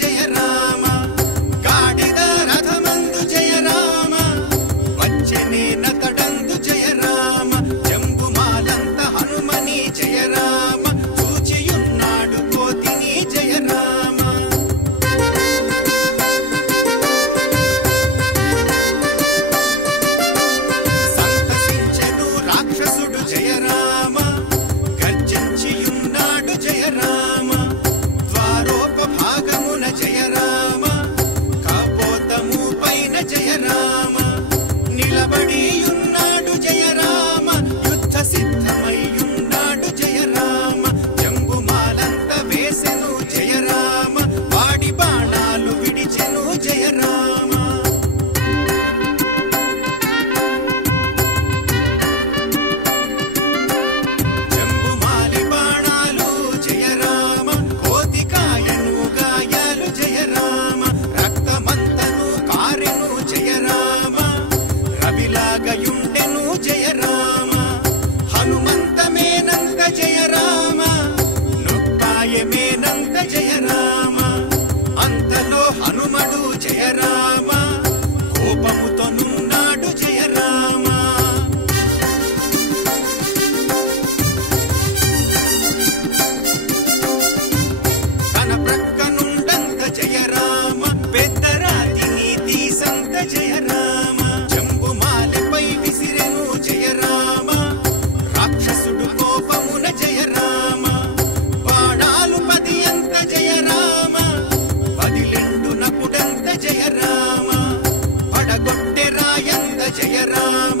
జయ రామ గాడిద రథమందు జయ రామ వచ్చెనే నతడందు జయ రామ జంబుమాలంత హనుమని జయ రామ చూచియున్నాడు కోతిని జయ రామ సంతసించెను రాక్షసుడు జయ రామ గర్జించియున్నాడు జయ రామ ద్వారోపభాగమున జయ రామ కాపోతము పైన జయ రామ నిలబడియున్నాడు జయ రామ యుద్ధ సిద్ధమయ్యున్నాడు జయ రామ జంబుమాలంత వేసెను జయ రామ వాడి బాణాలు విడిచెను జయ రామ జంబుమాలి బాణాలు జయ రామ కోతికాయను గాయాలు జయ రామ రక్తమంతను కారెను జయ రామ రవిలాగయుండెను జయ రామ హనుమంతమేనంత జయ రామ నొక్కాయమేనంత జయ రామ అంతలో హనుమడు జయ రామ కోపముతోనున్నాడు జయ రామ తన ప్రక్కనుండంత జయ రామ పెద్దరాతిని తీసంత జయ రామ జంబుమాలిపై విసిరెను జయ రామ రాక్షసుడు కోపమున జయ రామ బాణాలు 10 అంత జయ రామ 10 నపుడంత జయ రామ పడగొట్టె రాయంత జయ రామ